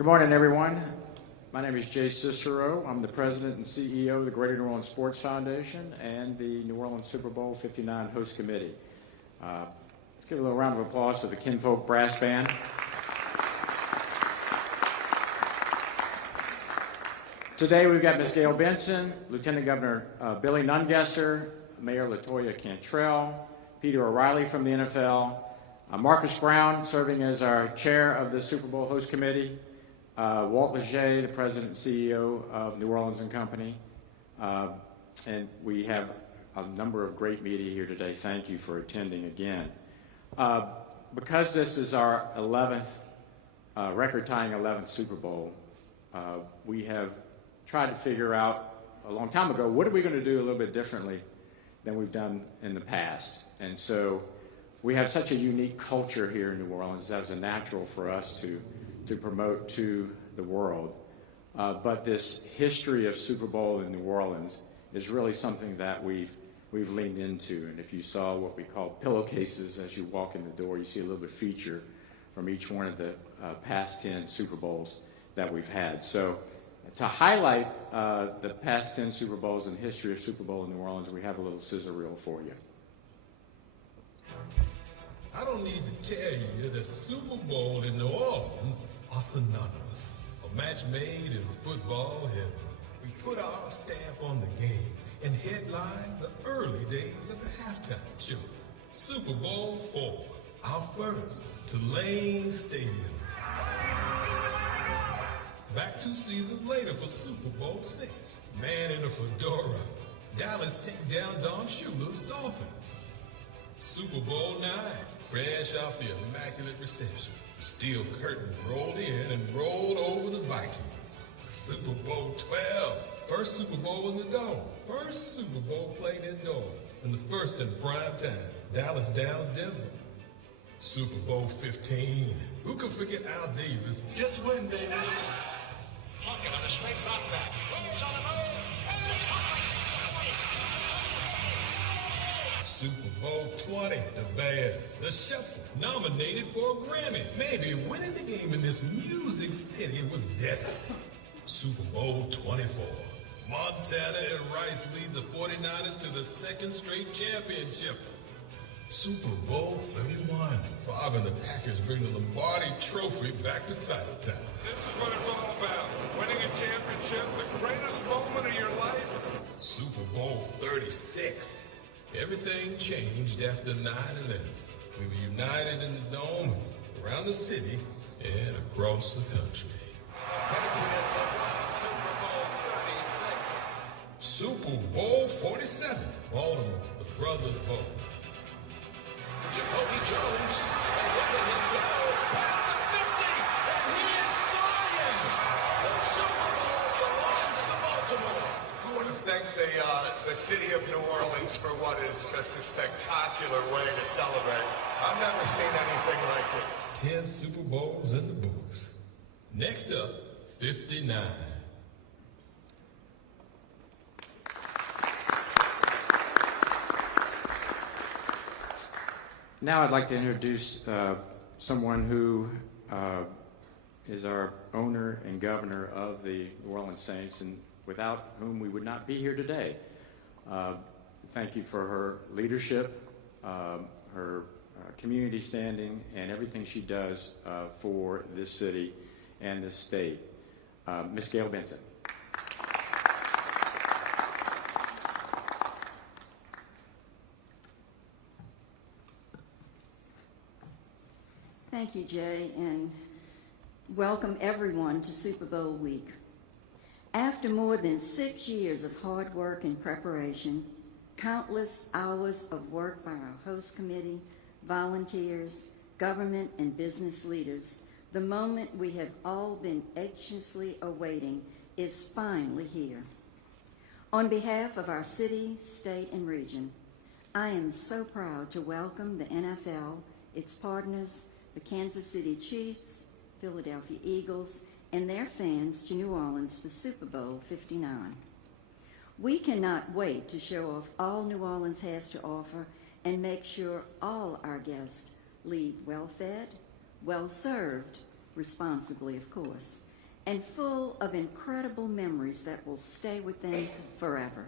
Good morning, everyone. My name is Jay Cicero. I'm the president and CEO of the Greater New Orleans Sports Foundation and the New Orleans Super Bowl 59 host committee. Let's give a little round of applause to the Kinfolk Brass Band. Today we've got Ms. Gail Benson, Lieutenant Governor Billy Nungesser, Mayor LaToya Cantrell, Peter O'Reilly from the NFL, Marcus Brown serving as our chair of the Super Bowl host committee, Walt Leger, the president and CEO of New Orleans and Company, and we have a number of great media here today. Thank you for attending again. Because this is our 11th, record-tying 11th Super Bowl, we have tried to figure out a long time ago, what are we going to do a little bit differently than we've done in the past? And so we have such a unique culture here in New Orleans that was a natural for us to promote to the world. But this history of Super Bowl in New Orleans is really something that we've leaned into. And if you saw what we call pillowcases as you walk in the door, you see a little bit of feature from each one of the past 10 Super Bowls that we've had. So to highlight the past 10 Super Bowls and the history of Super Bowl in New Orleans, we have a little scissor reel for you. I don't need to tell you that Super Bowl in New Orleans are synonymous. A match made in football heaven. We put our stamp on the game and headline the early days of the halftime show. Super Bowl IV, our first Tulane Stadium. Back 2 seasons later for Super Bowl VI. Man in a fedora, Dallas takes down Don Shula's Dolphins. Super Bowl IX, fresh off the immaculate reception. The steel curtain rolled in and rolled over the Vikings. Super Bowl XII, first Super Bowl in the Dome. First Super Bowl played indoors, and the first in prime time. Dallas downs Denver. Super Bowl XV, who can forget Al Davis? Just win, baby. Plunkett on a straight knockback. Rose on the move. Super Bowl XX, the Bears, the Shuffle, nominated for a Grammy. Maybe winning the game in this music city was destiny. Super Bowl XXIV, Montana and Rice lead the 49ers to the second straight championship. Super Bowl XXXI, Favre and the Packers bring the Lombardi Trophy back to Title Town. This is what it's all about, winning a championship, the greatest moment of your life. Super Bowl XXXVI. Everything changed after 9/11. We were united in the dome, around the city, and across the country. Super Bowl 47, Baltimore, the Brothers Bowl. Jacoby Jones, and look at him go, past the 50, and he is flying. The Super Bowl belongs to Baltimore. I want to thank the city of New Orleans for what is just a spectacular way to celebrate. I've never seen anything like it. 10 Super Bowls in the books. Next up, 59. Now I'd like to introduce someone who is our owner and governor of the New Orleans Saints, and without whom we would not be here today. Thank you for her leadership, her community standing, and everything she does for this city and this state. Ms. Gail Benson. Thank you, Jay, and welcome everyone to Super Bowl week. After more than 6 years of hard work and preparation, countless hours of work by our host committee, volunteers, government and business leaders, the moment we have all been anxiously awaiting is finally here. On behalf of our city, state, and region, I am so proud to welcome the NFL, its partners, the Kansas City Chiefs, Philadelphia Eagles, and their fans to New Orleans for Super Bowl 59. We cannot wait to show off all New Orleans has to offer and make sure all our guests leave well-fed, well-served, responsibly, of course, and full of incredible memories that will stay with them forever.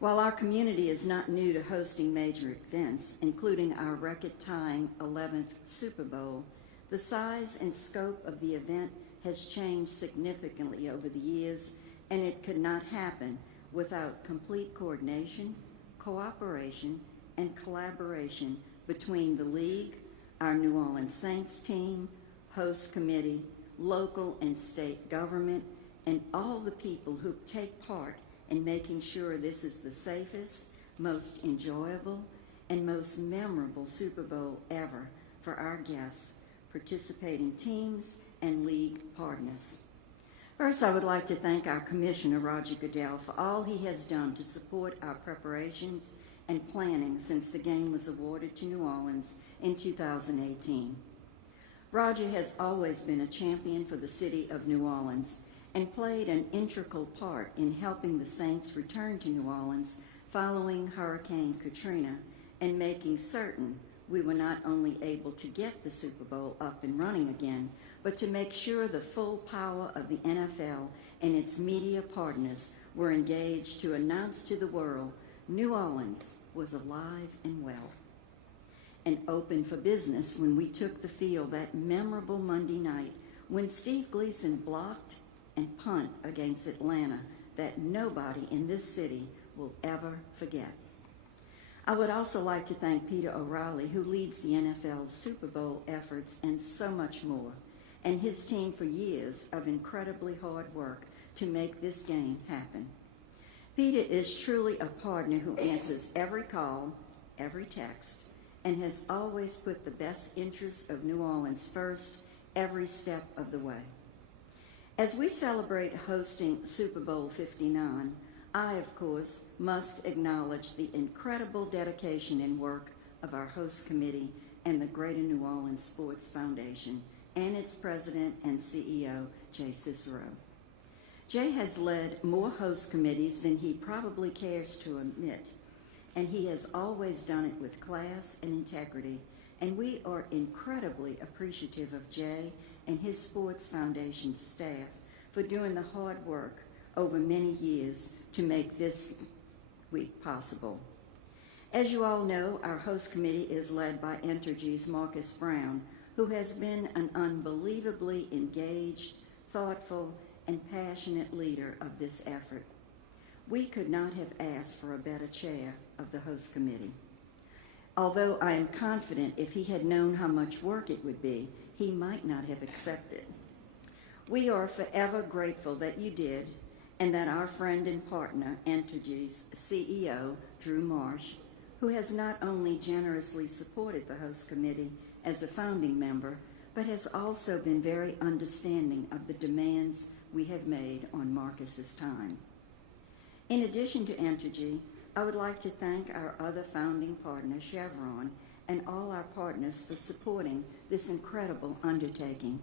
While our community is not new to hosting major events, including our record-tying 11th Super Bowl, the size and scope of the event has changed significantly over the years, and it could not happen without complete coordination, cooperation, and collaboration between the league, our New Orleans Saints team, host committee, local and state government, and all the people who take part in making sure this is the safest, most enjoyable, and most memorable Super Bowl ever for our guests, participating teams, and league partners. First, I would like to thank our Commissioner, Roger Goodell, for all he has done to support our preparations and planning since the game was awarded to New Orleans in 2018. Roger has always been a champion for the city of New Orleans and played an integral part in helping the Saints return to New Orleans following Hurricane Katrina and making certain we were not only able to get the Super Bowl up and running again, but to make sure the full power of the NFL and its media partners were engaged to announce to the world New Orleans was alive and well and open for business when we took the field that memorable Monday night when Steve Gleason blocked and punt against Atlanta that nobody in this city will ever forget. I would also like to thank Peter O'Reilly, who leads the NFL's Super Bowl efforts and so much more, and his team for years of incredibly hard work to make this game happen. Peter is truly a partner who answers every call, every text, and has always put the best interests of New Orleans first every step of the way. As we celebrate hosting Super Bowl 59, I, of course, must acknowledge the incredible dedication and work of our host committee and the Greater New Orleans Sports Foundation and its president and CEO, Jay Cicero. Jay has led more host committees than he probably cares to admit, and he has always done it with class and integrity, and we are incredibly appreciative of Jay and his Sports Foundation staff for doing the hard work over many years to make this week possible. As you all know, our host committee is led by Entergy's Marcus Brown, who has been an unbelievably engaged, thoughtful, and passionate leader of this effort. We could not have asked for a better chair of the host committee. Although I am confident if he had known how much work it would be, he might not have accepted. We are forever grateful that you did, and that our friend and partner, Entergy's CEO, Drew Marsh, who has not only generously supported the host committee as a founding member, but has also been very understanding of the demands we have made on Marcus's time. In addition to Entergy, I would like to thank our other founding partner, Chevron, and all our partners for supporting this incredible undertaking,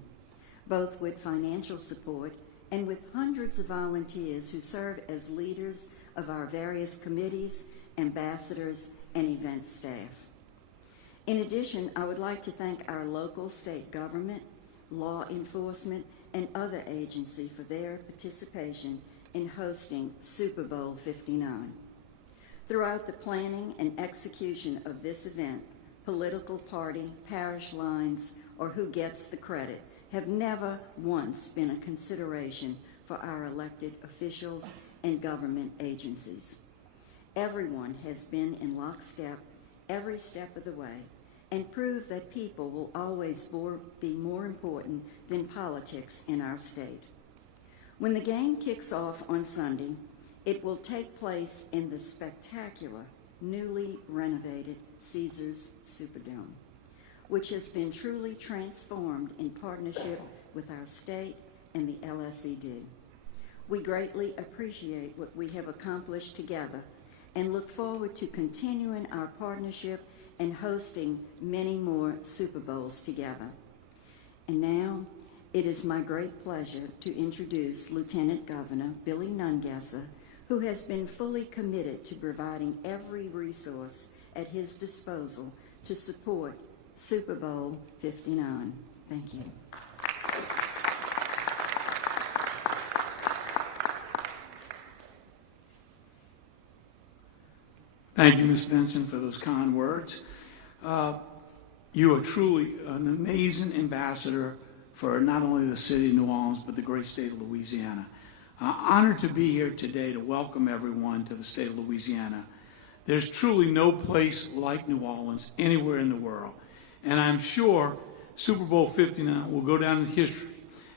both with financial support and with hundreds of volunteers who serve as leaders of our various committees, ambassadors, and event staff. In addition, I would like to thank our local state government, law enforcement, and other agencies for their participation in hosting Super Bowl 59. Throughout the planning and execution of this event, political party, parish lines, or who gets the credit have never once been a consideration for our elected officials and government agencies. Everyone has been in lockstep every step of the way and proved that people will always be more important than politics in our state. When the game kicks off on Sunday, it will take place in the spectacular, newly renovated Caesars Superdome, which has been truly transformed in partnership with our state and the LSED. We greatly appreciate what we have accomplished together and look forward to continuing our partnership and hosting many more Super Bowls together. And now, it is my great pleasure to introduce Lieutenant Governor Billy Nungesser, who has been fully committed to providing every resource at his disposal to support Super Bowl 59. Thank you. Thank you, Ms. Benson, for those kind words. You are truly an amazing ambassador for not only the city of New Orleans, but the great state of Louisiana. Honored to be here today to welcome everyone to the state of Louisiana. There's truly no place like New Orleans anywhere in the world. And I'm sure Super Bowl 59 will go down in history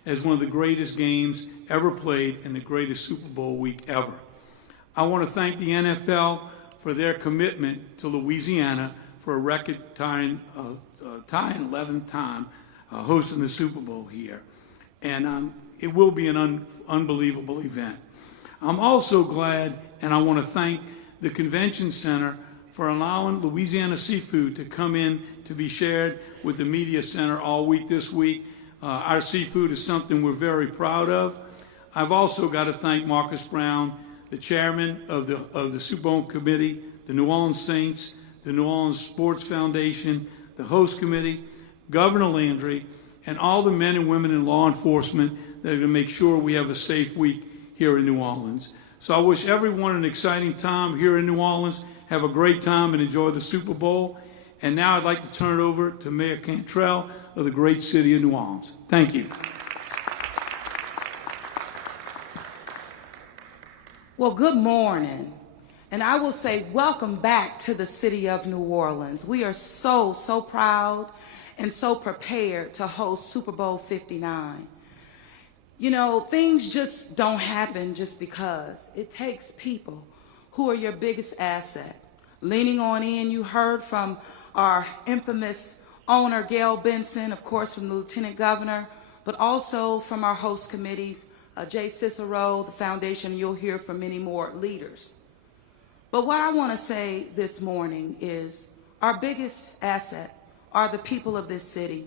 as one of the greatest games ever played and the greatest Super Bowl week ever. I want to thank the NFL for their commitment to Louisiana for a record tying 11th time hosting the Super Bowl here. And it will be an unbelievable event. I'm also glad, and I want to thank the Convention Center for allowing Louisiana seafood to come in to be shared with the Media Center all week this week. Our seafood is something we're very proud of. I've also got to thank Marcus Brown, the chairman of the Super Bowl Committee, the New Orleans Saints, the New Orleans Sports Foundation, the host committee, Governor Landry, and all the men and women in law enforcement that are going to make sure we have a safe week here in New Orleans. So I wish everyone an exciting time here in New Orleans. Have a great time and enjoy the Super Bowl. And now I'd like to turn it over to Mayor Cantrell of the great city of New Orleans. Thank you. Well, good morning. And I will say welcome back to the city of New Orleans. We are so proud and so prepared to host Super Bowl 59. You know, things just don't happen just because. It takes people who are your biggest asset. Leaning on in, you heard from our infamous owner, Gail Benson, of course from the Lieutenant Governor, but also from our host committee, Jay Cicero, the foundation. You'll hear from many more leaders. But what I want to say this morning is our biggest asset are the people of this city,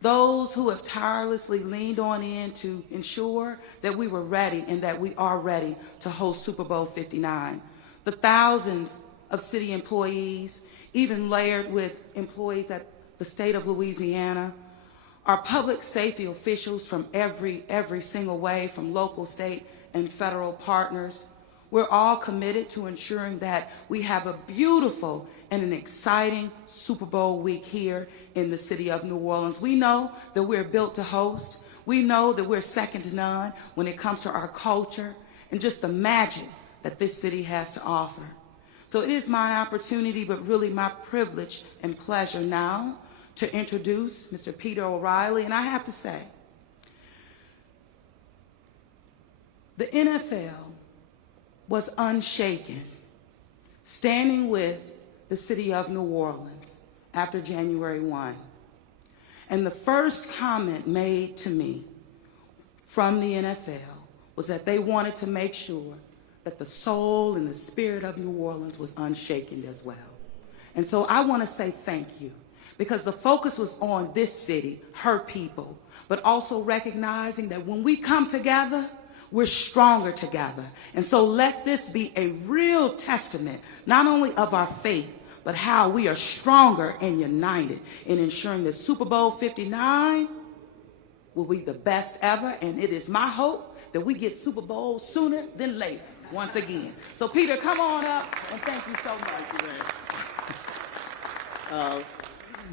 those who have tirelessly leaned on in to ensure that we were ready and that we are ready to host Super Bowl 59. The thousands of city employees, even layered with employees at the state of Louisiana, our public safety officials from every single way, from local, state, and federal partners. We're all committed to ensuring that we have a beautiful and an exciting Super Bowl week here in the city of New Orleans. We know that we're built to host. We know that we're second to none when it comes to our culture and just the magic that this city has to offer. So it is my opportunity, but really my privilege and pleasure now to introduce Mr. Peter O'Reilly. And I have to say, the NFL was unshaken, standing with the city of New Orleans after January 1. And the first comment made to me from the NFL was that they wanted to make sure that the soul and the spirit of New Orleans was unshaken as well. And so I want to say thank you, because the focus was on this city, her people, but also recognizing that when we come together, we're stronger together. And so let this be a real testament, not only of our faith, but how we are stronger and united in ensuring that Super Bowl 59 will be the best ever. And it is my hope that we get Super Bowl sooner than later, once again. So Peter, come on up, and thank you so much.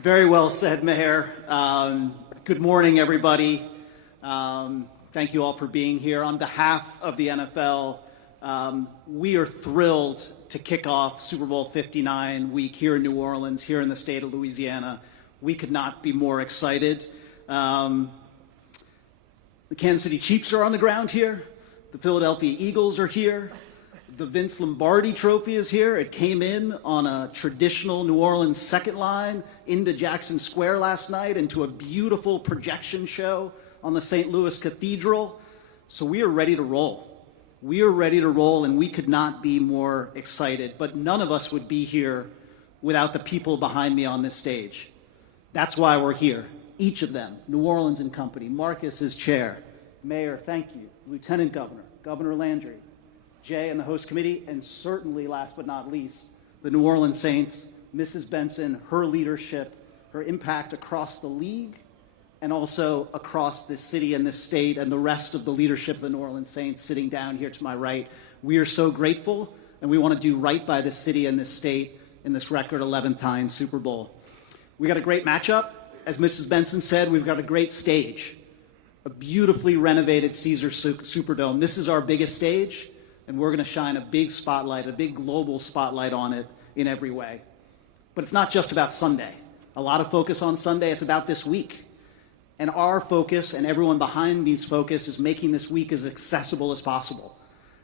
Very well said, Mayor. Good morning, everybody. Thank you all for being here. On behalf of the NFL, we are thrilled to kick off Super Bowl 59 week here in New Orleans, here in the state of Louisiana. We could not be more excited. The Kansas City Chiefs are on the ground here. The Philadelphia Eagles are here. The Vince Lombardi Trophy is here. It came in on a traditional New Orleans second line into Jackson Square last night, into a beautiful projection show on the St. Louis Cathedral. So we are ready to roll. We are ready to roll, and we could not be more excited. But none of us would be here without the people behind me on this stage. That's why we're here. Each of them, New Orleans and Company, Marcus is chair, Mayor, thank you, Lieutenant Governor, Governor Landry, Jay and the host committee, and certainly last but not least, the New Orleans Saints, Mrs. Benson, her leadership, her impact across the league, and also across this city and this state, and the rest of the leadership of the New Orleans Saints sitting down here to my right. We are so grateful. and we want to do right by this city and this state in this record 11th time Super Bowl. We got a great matchup. As Mrs. Benson said, we've got a great stage, a beautifully renovated Caesars Superdome. This is our biggest stage, and we're going to shine a big spotlight, a big global spotlight on it in every way. But it's not just about Sunday. A lot of focus on Sunday. It's about this week. And our focus, and everyone behind me's focus, is making this week as accessible as possible.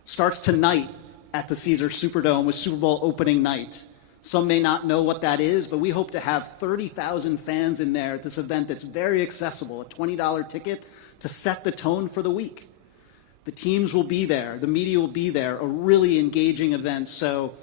Starts tonight at the Caesars Superdome with Super Bowl opening night. Some may not know what that is, but we hope to have 30,000 fans in there at this event that's very accessible, a $20 ticket to set the tone for the week. The teams will be there, the media will be there, a really engaging event. So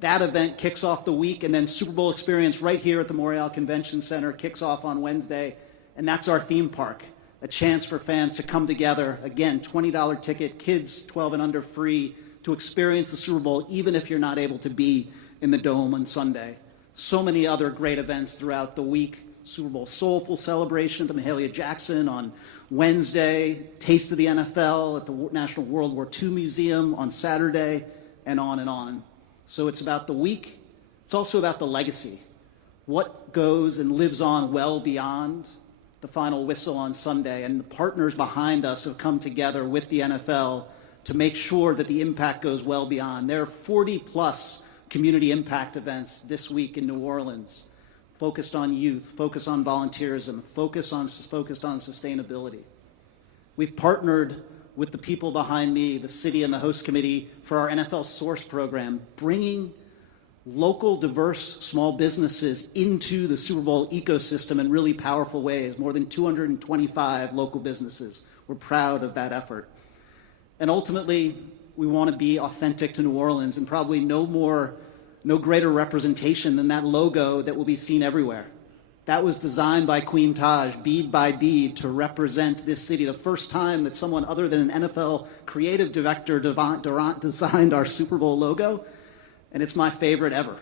that event kicks off the week, and then Super Bowl experience right here at the Montreal Convention Center kicks off on Wednesday, and that's our theme park, a chance for fans to come together. Again, $20 ticket, kids 12 and under free, to experience the Super Bowl, even if you're not able to be in the Dome on Sunday. So many other great events throughout the week. Super Bowl Soulful celebration at the Mahalia Jackson on Wednesday, Taste of the NFL at the National World War II Museum on Saturday, and on and on. So it's about the week. It's also about the legacy. What goes and lives on well beyond the final whistle on Sunday. And the partners behind us have come together with the NFL to make sure that the impact goes well beyond. There are 40+ community impact events this week in New Orleans, focused on youth, focused on volunteerism, focused on sustainability. We've partnered with the people behind me, the city and the host committee, for our NFL Source program, bringing local, diverse small businesses into the Super Bowl ecosystem in really powerful ways. More than 225 local businesses. We're proud of that effort. And ultimately, we want to be authentic to New Orleans, and probably no greater representation than that logo that will be seen everywhere. That was designed by Queen Taj, bead by bead, to represent this city. The first time that someone other than an NFL creative director designed our Super Bowl logo, and it's my favorite ever.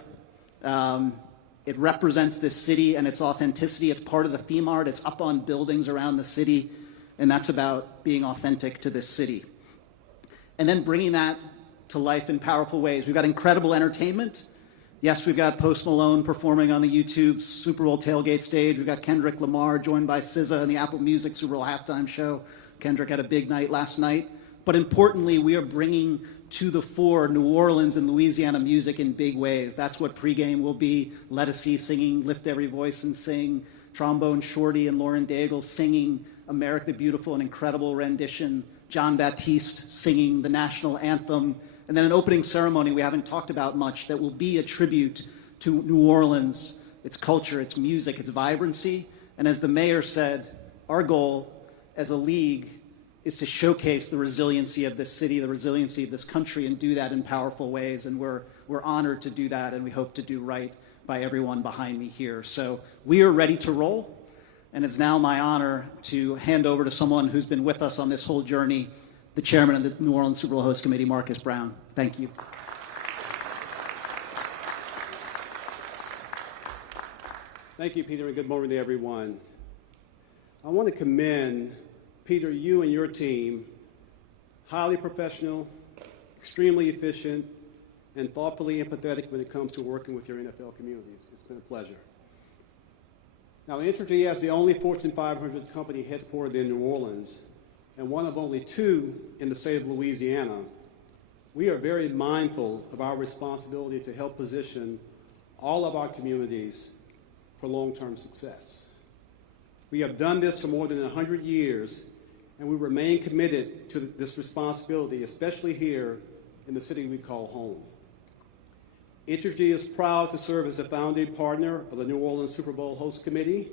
It represents this city and its authenticity. It's part of the theme art. It's up on buildings around the city, and that's about being authentic to this city. And then bringing that to life in powerful ways. We've got incredible entertainment. Yes, we've got Post Malone performing on the YouTube Super Bowl tailgate stage. We've got Kendrick Lamar joined by SZA in the Apple Music Super Bowl halftime show. Kendrick had a big night last night. But importantly, we are bringing to the fore New Orleans and Louisiana music in big ways. That's what pregame will be. Lettucey singing Lift Every Voice and Sing. Trombone Shorty and Lauren Daigle singing America the Beautiful, an incredible rendition. John Baptiste singing the national anthem. And then an opening ceremony we haven't talked about much that will be a tribute to New Orleans, its culture, its music, its vibrancy. And as the mayor said, our goal as a league is to showcase the resiliency of this city, the resiliency of this country, and do that in powerful ways. And we're honored to do that, and we hope to do right by everyone behind me here. So we are ready to roll, and it's now my honor to hand over to someone who's been with us on this whole journey, the chairman of the New Orleans Super Bowl Host Committee, Marcus Brown. Thank you. Thank you, Peter, and good morning to everyone. I want to commend Peter, you and your team, highly professional, extremely efficient, and thoughtfully empathetic when it comes to working with your NFL communities. It's been a pleasure. Now, Entergy, as the only Fortune 500 company headquartered in New Orleans, and one of only two in the state of Louisiana, we are very mindful of our responsibility to help position all of our communities for long-term success. We have done this for more than 100 years, and we remain committed to this responsibility, especially here in the city we call home. Entergy is proud to serve as a founding partner of the New Orleans Super Bowl Host Committee.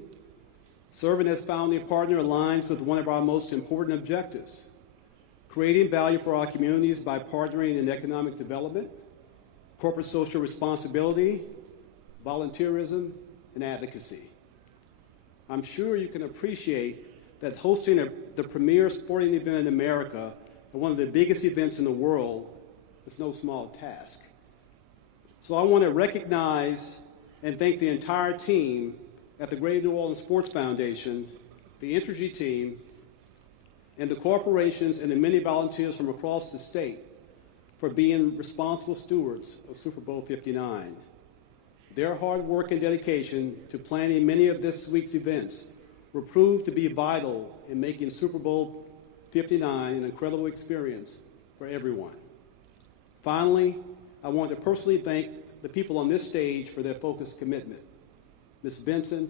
Serving as founding partner aligns with one of our most important objectives, creating value for our communities by partnering in economic development, corporate social responsibility, volunteerism, and advocacy. I'm sure you can appreciate that hosting the premier sporting event in America and one of the biggest events in the world is no small task. So I want to recognize and thank the entire team at the Greater New Orleans Sports Foundation, the Entergy team, and the corporations and the many volunteers from across the state for being responsible stewards of Super Bowl 59. Their hard work and dedication to planning many of this week's events will prove to be vital in making Super Bowl 59 an incredible experience for everyone. Finally, I want to personally thank the people on this stage for their focused commitment. Ms. Benson,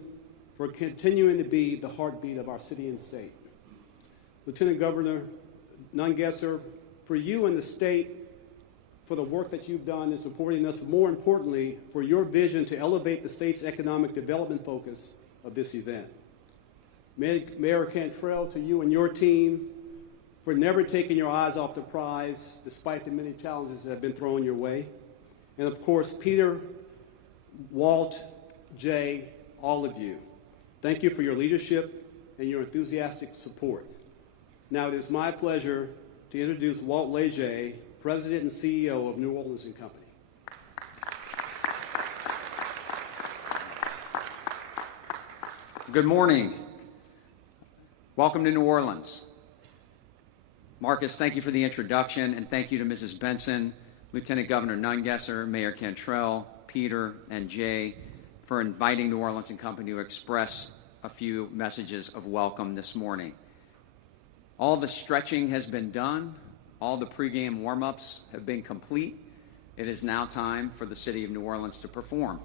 for continuing to be the heartbeat of our city and state. Lieutenant Governor Nungesser, for you and the state, for the work that you've done in supporting us, but more importantly, for your vision to elevate the state's economic development focus of this event. Mayor Cantrell, to you and your team, for never taking your eyes off the prize, despite the many challenges that have been thrown your way. And of course, Peter, Walt, Jay, all of you, thank you for your leadership and your enthusiastic support. Now it is my pleasure to introduce Walt Leger, President and CEO of New Orleans & Company. Good morning. Welcome to New Orleans. Marcus, thank you for the introduction, and thank you to Mrs. Benson, Lieutenant Governor Nungesser, Mayor Cantrell, Peter, and Jay for inviting New Orleans & Company to express a few messages of welcome this morning. All the stretching has been done. All the pregame warm-ups have been complete. It is now time for the city of New Orleans to perform.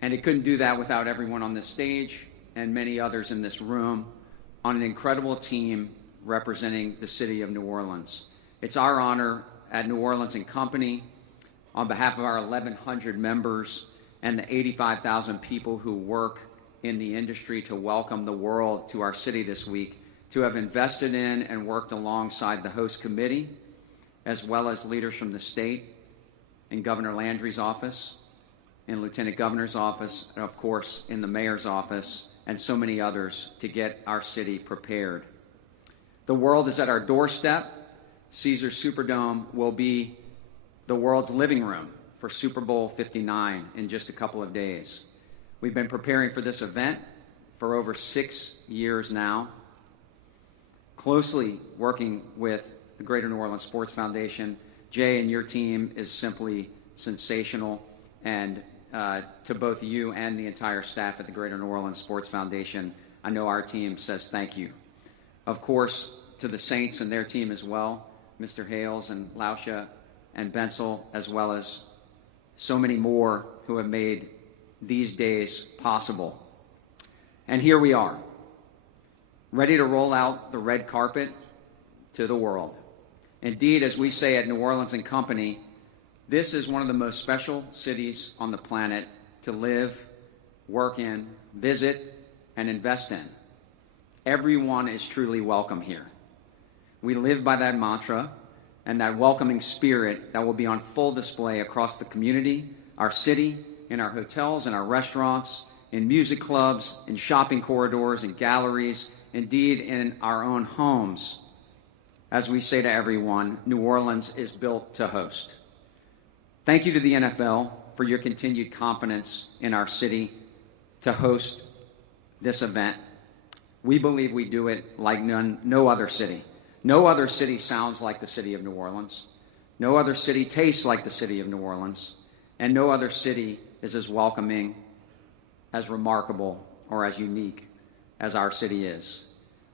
And it couldn't do that without everyone on this stage and many others in this room on an incredible team representing the city of New Orleans. It's our honor at New Orleans & Company, on behalf of our 1,100 members and the 85,000 people who work in the industry, to welcome the world to our city this week, to have invested in and worked alongside the host committee, as well as leaders from the state and Governor Landry's office, in Lieutenant Governor's office, and of course in the mayor's office, and so many others, to get our city prepared. The world is at our doorstep. Caesars Superdome will be the world's living room for Super Bowl 59 in just a couple of days. We've been preparing for this event for over 6 years now, closely working with the Greater New Orleans Sports Foundation. Jay and your team is simply sensational, and to both you and the entire staff at the Greater New Orleans Sports Foundation, I know our team says thank you. Of course, to the Saints and their team as well, Mr. Hales and Lauscha and Bensel, as well as so many more who have made these days possible. And here we are, ready to roll out the red carpet to the world. Indeed, as we say at New Orleans & Company, this is one of the most special cities on the planet to live, work in, visit, and invest in. Everyone is truly welcome here. We live by that mantra and that welcoming spirit that will be on full display across the community, our city, in our hotels, in our restaurants, in music clubs, in shopping corridors, in galleries, indeed in our own homes. As we say to everyone, New Orleans is built to host. Thank you to the NFL for your continued confidence in our city to host this event. We believe we do it like no other city. No other city sounds like the city of New Orleans. No other city tastes like the city of New Orleans. And no other city is as welcoming, as remarkable, or as unique as our city is.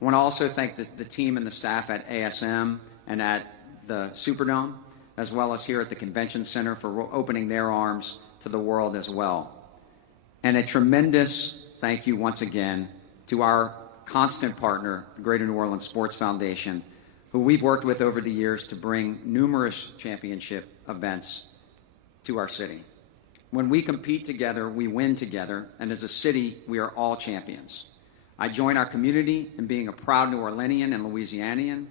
I want to also thank the team and the staff at ASM and at the Superdome, as well as here at the Convention Center, for opening their arms to the world as well. And a tremendous thank you once again to our constant partner, the Greater New Orleans Sports Foundation, who we've worked with over the years to bring numerous championship events to our city. When we compete together, we win together, and as a city, we are all champions. I join our community in being a proud New Orleanian and Louisianian,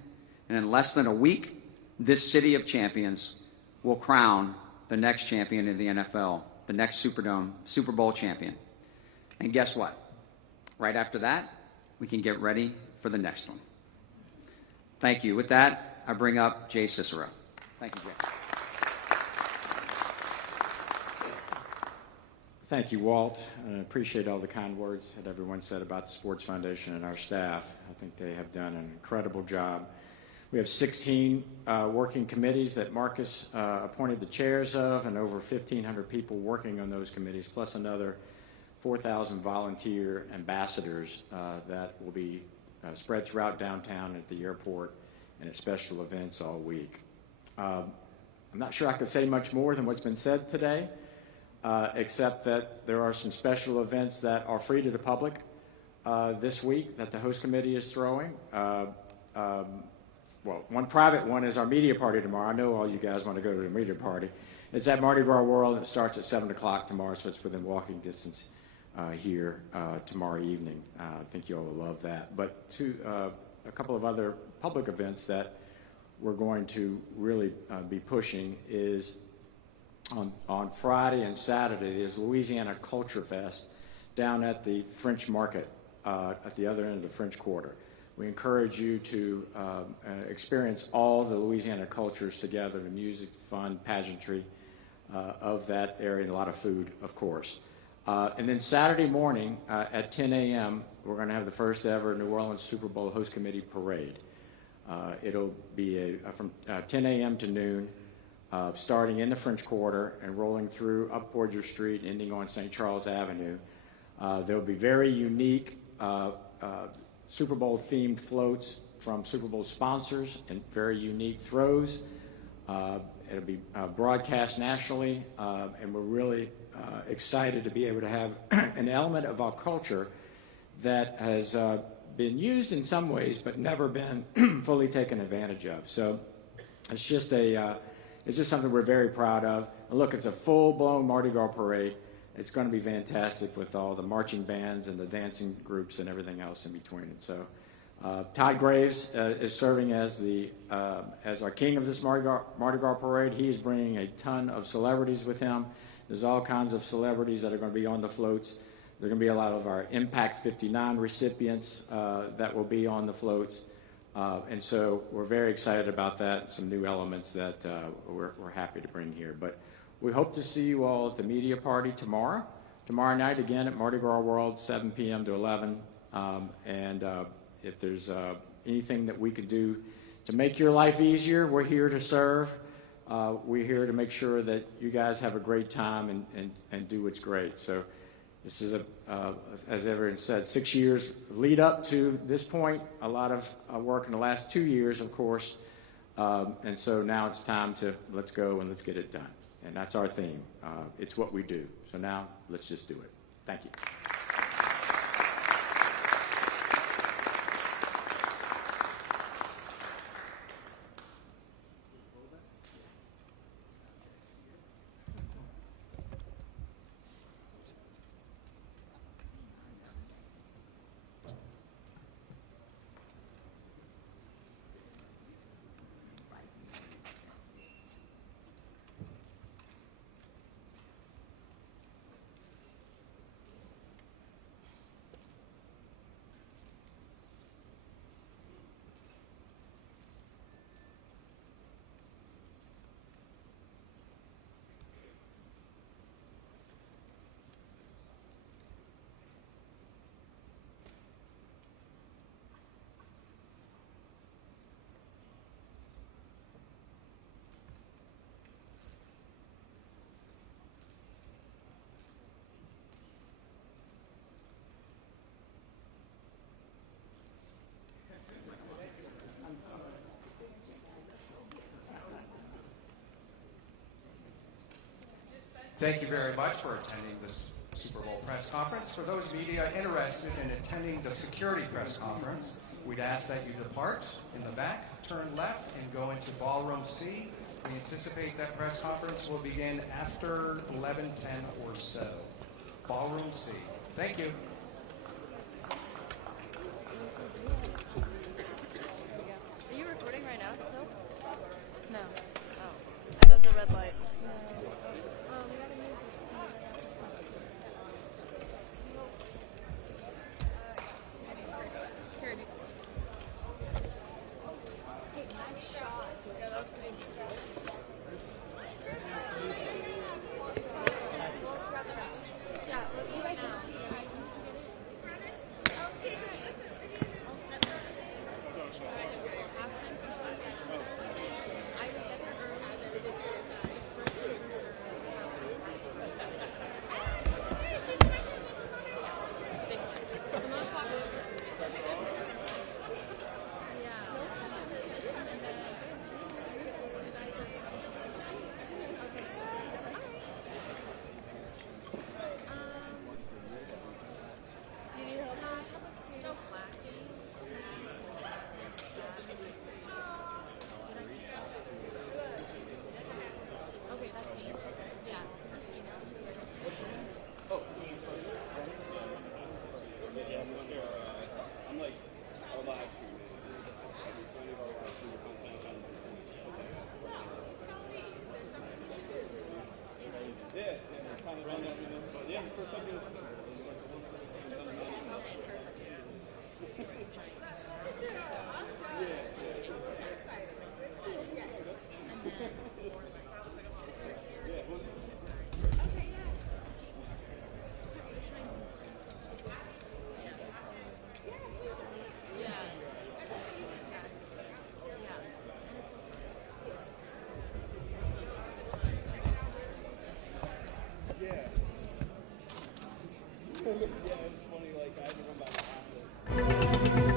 and in less than a week, this city of champions will crown the next champion of the NFL, the next Super Bowl champion. And guess what? Right after that, we can get ready for the next one. Thank you. With that, I bring up Jay Cicero. Thank you, Jay. Thank you, Walt. I appreciate all the kind words that everyone said about the Sports Foundation and our staff. I think they have done an incredible job. We have 16 working committees that Marcus appointed the chairs of, and over 1,500 people working on those committees, plus another 4,000 volunteer ambassadors that will be spread throughout downtown, at the airport, and at special events all week. I'm not sure I could say much more than what's been said today, except that there are some special events that are free to the public this week that the host committee is throwing. Well, one private one is our media party tomorrow. I know all you guys want to go to the media party. It's at Mardi Gras World, and it starts at 7 o'clock tomorrow, so it's within walking distance here tomorrow evening. I think you all will love that. But a couple of other public events that we're going to really be pushing is on Friday and Saturday is Louisiana Culture Fest down at the French Market at the other end of the French Quarter. We encourage you to experience all the Louisiana cultures together, the music, fun, pageantry of that area, and a lot of food, of course. And then Saturday morning at 10 a.m., we're going to have the first ever New Orleans Super Bowl Host Committee Parade. It'll be from 10 a.m. to noon, starting in the French Quarter and rolling through up Borger Street, ending on St. Charles Avenue. There'll be very unique Super Bowl themed floats from Super Bowl sponsors and very unique throws. It'll be broadcast nationally, and we're really excited to be able to have an element of our culture that has been used in some ways but never been fully taken advantage of. So it's just something we're very proud of. And look, it's a full-blown Mardi Gras parade. It's going to be fantastic with all the marching bands and the dancing groups and everything else in between. And so Todd Graves is serving as our king of this Mardi Gras parade. He is bringing a ton of celebrities with him. There's all kinds of celebrities that are going to be on the floats. There are going to be a lot of our Impact 59 recipients that will be on the floats. And so we're very excited about that, some new elements that we're happy to bring here. But we hope to see you all at the media party tomorrow night, again at Mardi Gras World, 7 p.m. to 11. If there's anything that we could do to make your life easier, we're here to serve. We're here to make sure that you guys have a great time and do what's great. So this is, as everyone said, 6 years lead up to this point, a lot of work in the last 2 years, of course. And so now it's time to let's go and let's get it done. And that's our theme. It's what we do. So now let's just do it. Thank you. Thank you very much for attending this Super Bowl press conference. For those media interested in attending the security press conference, we'd ask that you depart in the back, turn left, and go into Ballroom C. We anticipate that press conference will begin after 11:10 or so. Ballroom C. Thank you. Are you recording right now still? No. Oh. I thought the red light. Yeah, it's funny, like, I had to run back to the office.